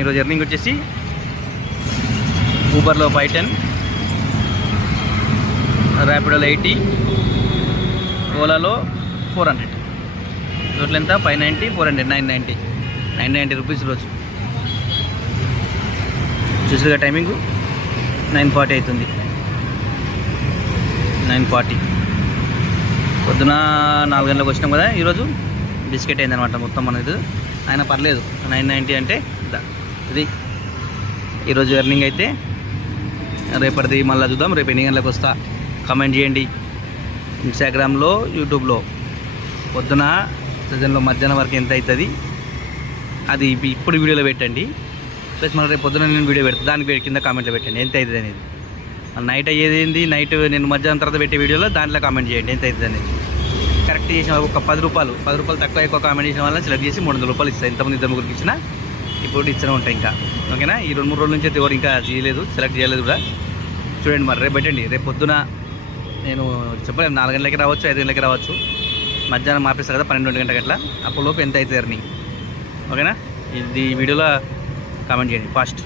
ఈరోజు ఎర్నింగ్ వచ్చేసి ఊబర్లో 510, ర్యాపిడోలో 80, ఓలాలో 400. టోటల్ ఎంత? 590, 400, 990 రూపీస్ రోజు. చూసుగా టైమింగ్ 9:40 అవుతుంది. 9:40 పొద్దున 4 గంటలకు వచ్చినాం కదా. ఈరోజు బిస్కెట్ అయిందనమాట మొత్తం మనది. అయినా పర్లేదు, 990 అంటే ఇది ఈరోజు ఎర్నింగ్. అయితే రేపటిది మళ్ళీ చూద్దాం. రేపు ఎన్ని గంటలకు వస్తా కామెంట్ చేయండి. ఇన్స్టాగ్రామ్లో, యూట్యూబ్లో పొద్దున సీజన్లో మధ్యాహ్నం వరకు ఎంత అవుతుంది అది ఇప్పుడు వీడియోలో పెట్టండి. ప్లస్ మళ్ళీ రేపు పొద్దున నేను వీడియో పెడతాను, దానికి కింద కామెంట్లో పెట్టండి ఎంత అవుతుంది అనేది. నైట్ అయ్యేది ఏంది, నైట్ నేను మధ్యాహ్నం తర్వాత పెట్టే వీడియోలో దాంట్లో కామెంట్ చేయండి ఎంత అవుతుంది అనేది. కరెక్ట్ చేసిన ఒక 10 రూపాయలు తక్కువ ఎక్కువ కామెంట్ చేసిన వల్ల సెలెక్ట్ చేసి 300 రూపాయలు ఇస్తాయి. ఇంతమంది 2 ముగ్గురికి ఇచ్చినా ఇప్పుడు ఇచ్చిన ఉంటాయి ఇంకా. ఓకేనా? ఈ 2-3 రోజుల నుంచి అయితే ఎవరు ఇంకా చేయలేదు, సెలెక్ట్ చేయలేదు కూడా. చూడండి మరి రేపు పెట్టండి. రేపు పొద్దున నేను చెప్పలేము, 4 గంటలకి రావచ్చు, 5 గంటలకి రావచ్చు. మధ్యాహ్నం మాపేస్తారు కదా 12 గంటలకు అట్లా. అప్పుడు లోపు ఎంత అవుతుంది ఎర్నింగ్. ఓకేనా? ఇది వీడియోలో కామెంట్ చేయండి ఫాస్ట్.